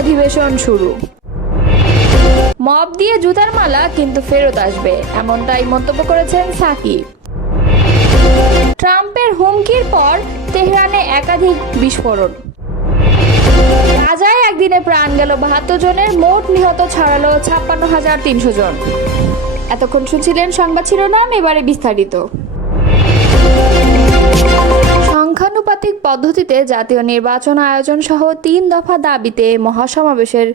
অধিবেশন শুরু। মব দিয়ে জুতার মালা কিন্তু ফেরত আসবে, এমনটাই মন্তব্য করেছেন সাকিব। ট্রাম্পের হুমকির পর তেহরানে একাধিক বিস্ফোরণ। গাজায় একদিনে প্রাণ গেল ৭২ জনের, মোট নিহত ছাড়ালো ৫৬,৩০০ জন। এতক্ষণ শুনছিলেন সংবাদ শিরোনাম, এবারে বিস্তারিত। সংখ্যানুপাতিক পদ্ধতিতে জাতীয় নির্বাচন আয়োজন সহ ৩ দফা দাবিতে মহাসমাবেশের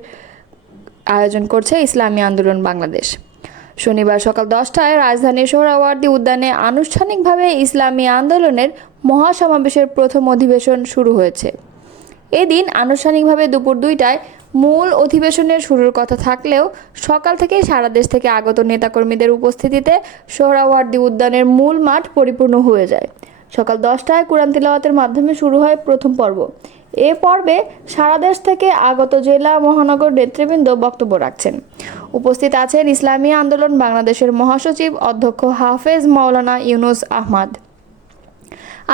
আয়োজন করছে ইসলামী আন্দোলন বাংলাদেশ। শনিবার সকাল ১০টায় রাজধানীর সোহরাওয়ার্দী উদ্যানে আনুষ্ঠানিকভাবে ইসলামী আন্দোলনের মহাসমাবেশের প্রথম অধিবেশন শুরু হয়েছে। এদিন আনুষ্ঠানিকভাবে দুপুর ২টায় মূল অধিবেশনের শুরুর কথা থাকলেও সকাল থেকেই সারা দেশ থেকে আগত নেতাকর্মীদের উপস্থিতিতে সোহরাওয়ার্দী উদ্যানের মূল মাঠ পরিপূর্ণ হয়ে যায়। সকাল ১০টায় কুরআন তিলাওয়াতের মাধ্যমে শুরু হয় প্রথম পর্ব। এ পর্বে সারা দেশ থেকে আগত জেলা মহানগর নেতৃবৃন্দ বক্তব্য রাখছেন। উপস্থিত আছেন ইসলামী আন্দোলন বাংলাদেশের মহাসচিব অধ্যক্ষ হাফেজ মাওলানা ইউনুস আহমদ।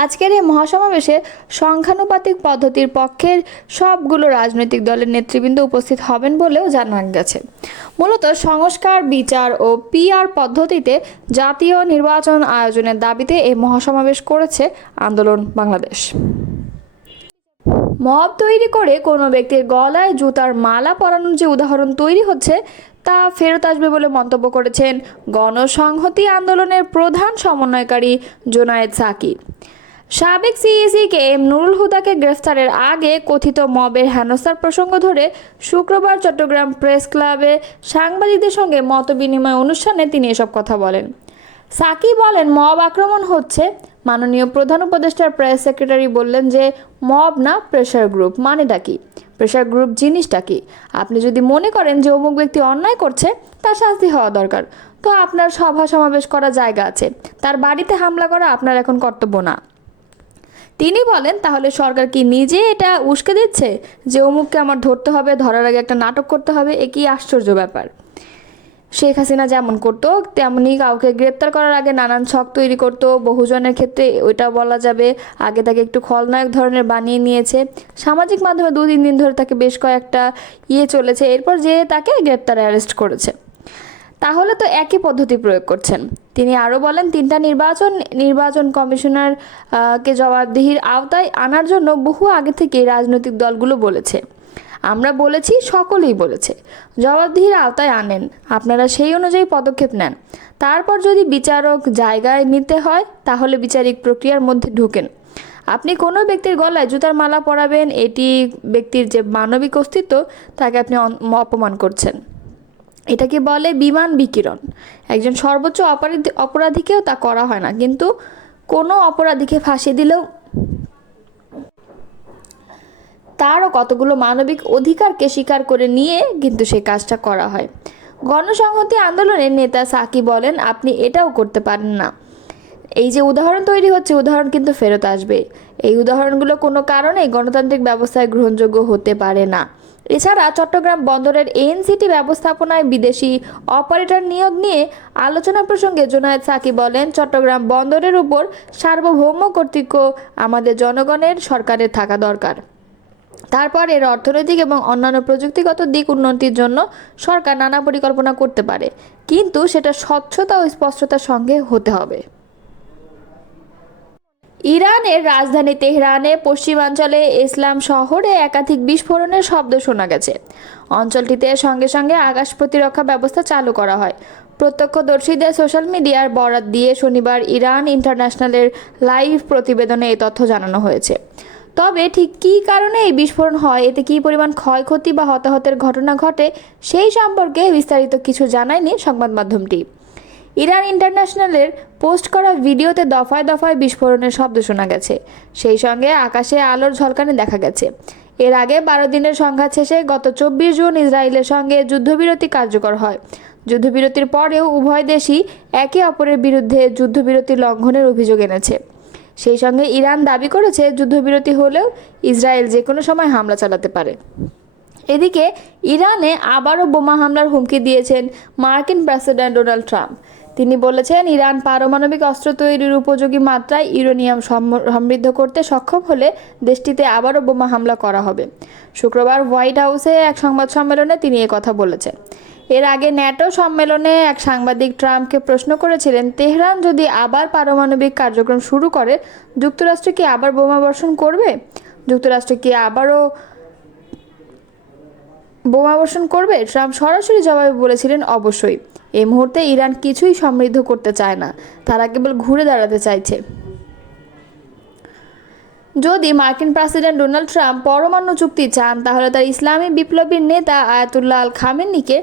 আজকের এই মহাসমাবেশে সংখ্যানুপাতিক পদ্ধতির পক্ষের সবগুলো রাজনৈতিক দলের নেতৃবৃন্দ উপস্থিত হবেন বলেও জানা গেছে। মূলত সংস্কার, বিচার ও পিআর পদ্ধতিতে জাতীয় নির্বাচন আয়োজনের দাবিতে এই মহাসমাবেশ করেছে আন্দোলন বাংলাদেশ। মব তৈরি করে কোনো ব্যক্তির গলায় জুতার মালা পরানোর যে উদাহরণ তৈরি হচ্ছে তা ফেরত আসবে বলে মন্তব্য করেছেন গণসংহতি আন্দোলনের প্রধান সমন্বয়কারী জোনায়েদ সাকি। সাবেক সিইসি কে এম নুরুল হুদাকে গ্রেফতারের আগে কথিত মবের হেনস্থার প্রসঙ্গ ধরে শুক্রবার চট্টগ্রাম প্রেস ক্লাবে সাংবাদিকদের সঙ্গে মতবিনিময় অনুষ্ঠানে তিনি এসব কথা বলেন। সাকি বলেন, মব আক্রমণ হচ্ছে। মাননীয় প্রধান উপদেষ্টার প্রেস সেক্রেটারি বললেন যে মব না, প্রেশার গ্রুপ। মানেটা কি? প্রেশার গ্রুপ জিনিসটা কি? আপনি যদি মনে করেন যে অমুক ব্যক্তি অন্যায় করছে, তার শাস্তি হওয়া দরকার, তো আপনার সভা সমাবেশ করার জায়গা আছে, তার বাড়িতে হামলা করা আপনার এখন কর্তব্য না। তিনি বলেন, তাহলে সরকার কি নিজে এটা উস্কে দিচ্ছে যে অমুককে আমার ধরতে হবে, ধরার আগে একটা নাটক করতে হবে? এ কি আশ্চর্য ব্যাপার! শেখ হাসিনা যেমন করতো তেমনি কাউকে গ্রেপ্তার করার আগে নানান ছক তৈরি করতো। বহুজনের ক্ষেত্রে ওইটা বলা যাবে আগে তাকে একটু খলনায়ক ধরনের বানিয়ে নিয়েছে। সামাজিক মাধ্যমে ২-৩ দিন ধরে তাকে বেশ কয়েকটা চলেছে, এরপর যে তাকে গ্রেপ্তার অ্যারেস্ট করেছে। তাহলে তো একই পদ্ধতি প্রয়োগ করছেন। তিনি আরও বলেন, ৩টা নির্বাচন কমিশনার কে জবাবদিহির আওতায় আনার জন্য বহু আগে থেকে রাজনৈতিক দলগুলো বলেছে। আমরা বলেছি, সকলেই বলেছে, জবাবদিহির আওতায় আনেন, আপনারা সেই অনুযায়ী পদক্ষেপ নেন। তারপর যদি বিচারক জায়গায় নিতে হয় তাহলে বিচারিক প্রক্রিয়ার মধ্যে ঢুকেন। আপনি কোনো ব্যক্তির গলায় জুতার মালা পরাবেন, এটি ব্যক্তির যে মানবিক অস্তিত্ব তাকে আপনি অপমান করছেন। এটাকে বলে বিমান বিকিরণ। একজন সর্বোচ্চ অপরাধীকেও তা করা হয় না, কিন্তু কোনো অপরাধীকে ফাঁসি দিলেও তারও কতগুলো মানবিক অধিকারকে স্বীকার করে নিয়ে কিন্তু সেই কাজটা করা হয়। গণসংহতি আন্দোলনের নেতা সাকি বলেন, আপনি এটাও করতে পারেন না। এই যে উদাহরণ তৈরি হচ্ছে, উদাহরণ কিন্তু ফেরত আসবে। এই উদাহরণগুলো কোনো কারণেই গণতান্ত্রিক ব্যবস্থায় গ্রহণযোগ্য হতে পারে না। এছাড়া চট্টগ্রাম বন্দরের এনসিটি ব্যবস্থাপনায় বিদেশি অপারেটর নিয়োগ নিয়ে আলোচনা প্রসঙ্গে জোনায়েদ সাকি বলেন, চট্টগ্রাম বন্দরের উপর সার্বভৌম কর্তৃত্ব আমাদের জনগণের, সরকারের থাকা দরকার। তারপর এর অর্থনৈতিক এবং অন্যান্য প্রযুক্তিগত দিক উন্নতির জন্য সরকার নানা পরিকল্পনা করতে পারে, কিন্তু সেটা স্বচ্ছতা ও স্পষ্টতার সঙ্গে হতে হবে। ইরানের রাজধানী তেহরানে পশ্চিমাঞ্চলে ইসলাম শহরে একাধিক বিস্ফোরণের শব্দ শোনা গেছে। অঞ্চলটিতে সঙ্গে সঙ্গে আকাশ প্রতিরক্ষা ব্যবস্থা চালু করা হয়। প্রত্যক্ষদর্শীদের সোশ্যাল মিডিয়ার বরাত দিয়ে শনিবার ইরান ইন্টারন্যাশনালের লাইভ প্রতিবেদনে এই তথ্য জানানো হয়েছে। তবে ঠিক কী কারণে এই বিস্ফোরণ হয়, এতে কী পরিমাণ ক্ষয়ক্ষতি বা হতাহতের ঘটনা ঘটে সেই সম্পর্কে বিস্তারিত কিছু জানায়নি সংবাদ মাধ্যমটি। ইরান ইন্টারন্যাশনালের পোস্ট করা ভিডিওতে দফায় দফায় বিস্ফোরণের শব্দ শোনা গেছে, সেই সঙ্গে আকাশে আলোর ঝলকানি দেখা গেছে। এর আগে ১২ দিনের সংঘাত শেষে গত ২৪ জুন ইসরায়েলের সঙ্গে যুদ্ধবিরতি কার্যকর হয়। যুদ্ধবিরতির পরেও উভয় দেশই একে অপরের বিরুদ্ধে যুদ্ধবিরতি লঙ্ঘনের অভিযোগ এনেছে। সেই সঙ্গে ইরান দাবি করেছে যুদ্ধবিরতি হলেও ইসরায়েল যে কোনো সময় হামলা চালাতে পারে। এদিকে ইরানে আবারও বোমা হামলার হুমকি দিয়েছেন মার্কিন প্রেসিডেন্ট ডোনাল্ড ট্রাম্প। তিনি বলেছেন, ইরান পারমাণবিক অস্ত্র তৈরির উপযোগী মাত্রায় ইউরেনিয়াম সমৃদ্ধ করতে সক্ষম হলে দেশটিতে আবারও বোমা হামলা করা হবে। শুক্রবার হোয়াইট হাউসে এক সংবাদ সম্মেলনে তিনি কথা বলেছেন। এর আগে ন্যাটো সম্মেলনে এক সাংবাদিক ট্রাম্পকে প্রশ্ন করেছিলেন, তেহরান যদি আবার পারমাণবিক কার্যক্রম শুরু করে, যুক্তরাষ্ট্র কি আবার বোমা বর্ষণ করবে? যুক্তরাষ্ট্র কি আবারও বোমা বর্ষণ করবে? ট্রাম্প সরাসরি জবাবে বলেছিলেন, অবশ্যই। এই মুহূর্তে ইরান কিছুই সমৃদ্ধ করতে চায় না, তারা কেবল ঘুরে দাঁড়াতে চাইছে। যদি মার্কিন প্রেসিডেন্ট ডোনাল্ড ট্রাম্প পরমাণু চুক্তি চান, তাহলে তার ইসলামী বিপ্লবীর নেতা আয়াতুল্লাহ আল খামেনিকে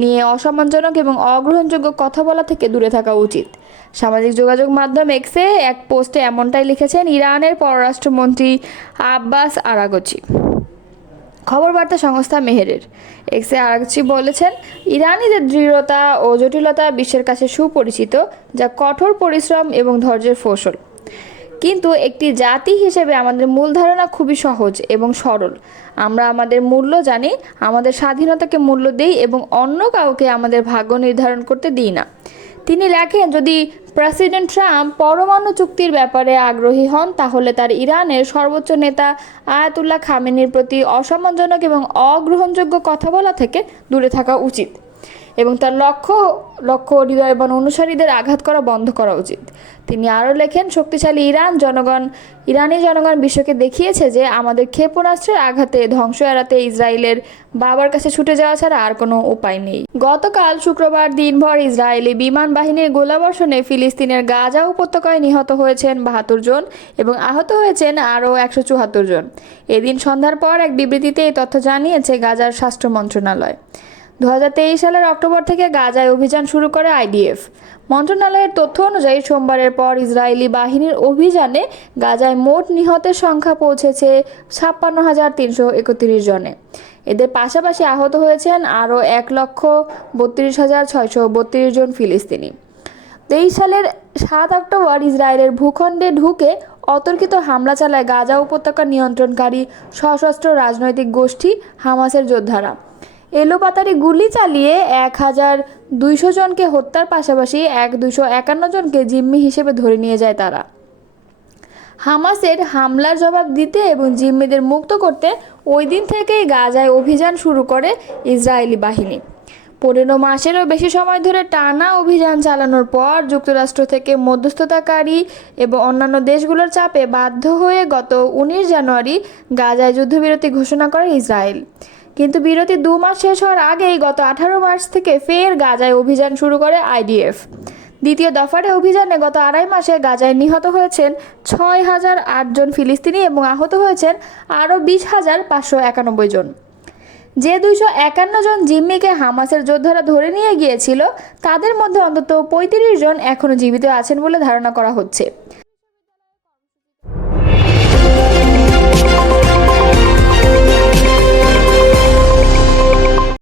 নিয়ে অসম্মানজনক এবং অগ্রহণযোগ্য কথা বলা থেকে দূরে থাকা উচিত। সামাজিক যোগাযোগ মাধ্যম এক্সে এক পোস্টে এমনটাই লিখেছেন ইরানের পররাষ্ট্রমন্ত্রী আব্বাস আরাগচি। খবর বার্তা সংস্থা মেহেরের এক্সে আরাগচি বলেছেন, ইরানিদের দৃঢ়তা ও জটিলতা বিশ্বের কাছে সুপরিচিত, যা কঠোর পরিশ্রম এবং ধৈর্যের ফসল। কিন্তু একটি জাতি হিসেবে আমাদের মূল ধারণা খুবই সহজ এবং সরল। আমরা আমাদের মূল্য জানি, আমাদের স্বাধীনতাকে মূল্য দিই এবং অন্য কাউকে আমাদের ভাগ্য নির্ধারণ করতে দিই না। তিনি লেখেন, যদি প্রেসিডেন্ট ট্রাম্প পরমাণু চুক্তির ব্যাপারে আগ্রহী হন, তাহলে তার ইরানের সর্বোচ্চ নেতা আয়াতুল্লাহ খামেনির প্রতি অসম্মানজনক এবং অগ্রহণযোগ্য কথা বলা থেকে দূরে থাকা উচিত এবং তার লক্ষ্য হৃদয়বান অনুসারীদের আঘাত করা বন্ধ করা উচিত। তিনি আরও লেখেন, শক্তিশালী ইরানি জনগণ বিশ্বকে দেখিয়েছে যে আমাদের ক্ষেপণাস্ত্রের আঘাতে ধ্বংস এড়াতে ইসরায়েলের বাবার কাছে ছুটে যাওয়া ছাড়া আর কোনো উপায় নেই। গতকাল শুক্রবার দিনভর ইসরায়েলি বিমান বাহিনীর গোলাবর্ষণে ফিলিস্তিনের গাজা উপত্যকায় নিহত হয়েছেন ৭২ জন এবং আহত হয়েছেন আরও ১৭৪ জন। এদিন সন্ধ্যার পর এক বিবৃতিতে এই তথ্য জানিয়েছে গাজার স্বাস্থ্য মন্ত্রণালয়। ২০২৩ সালের অক্টোবর থেকে গাজায় অভিযান শুরু করে আইডিএফ। মন্ত্রণালয়ের তথ্য অনুযায়ী সোমবারের পর ইসরায়েলি বাহিনীর অভিযানে গাজায় মোট নিহতের সংখ্যা পৌঁছেছে ৫৬,৩৩১ জনে। এদের পাশাপাশি আহত হয়েছেন আরও ১,৩২,৬৩২ জন ফিলিস্তিনি। ২৩ সালের ৭ অক্টোবর ইসরায়েলের ভূখণ্ডে ঢুকে অতর্কিত হামলা চালায় গাজা উপত্যকা নিয়ন্ত্রণকারী সশস্ত্র রাজনৈতিক গোষ্ঠী হামাসের যোদ্ধারা। এলোপাতাড়ি গুলি চালিয়ে ১,২০০ জনকে হত্যার পাশাপাশি ২৫১ জনকে জিম্মি হিসেবে ধরে নিয়ে যায় তারা। হামাসের হামলার জবাব দিতে এবং জিম্মিদের মুক্ত করতে ওই দিন থেকেই গাজায় অভিযান শুরু করে ইসরায়েলি বাহিনী। ১৫ মাসেরও বেশি সময় ধরে টানা অভিযান চালানোর পর যুক্তরাষ্ট্র থেকে মধ্যস্থতাকারী এবং অন্যান্য দেশগুলোর চাপে বাধ্য হয়ে গত ১৯ জানুয়ারি গাজায় যুদ্ধবিরতি ঘোষণা করে ইসরায়েল। কিন্তু বিরতি ২ মাস শেষ হওয়ার আগেই গত ১৮ মার্চ থেকে ফের গাজায় অভিযান শুরু করে আইডিএফ। দ্বিতীয় দফার অভিযানে গত ২.৫ মাসে গাজায় নিহত হয়েছেন ৬,০০৮ জন ফিলিস্তিনি এবং আহত হয়েছেন আরও ২০,৫৯১ জন। যে ২৫১ জন জিম্মিকে হামাসের যোদ্ধারা ধরে নিয়ে গিয়েছিল, তাদের মধ্যে অন্তত ৩৫ জন এখনও জীবিত আছেন বলে ধারণা করা হচ্ছে।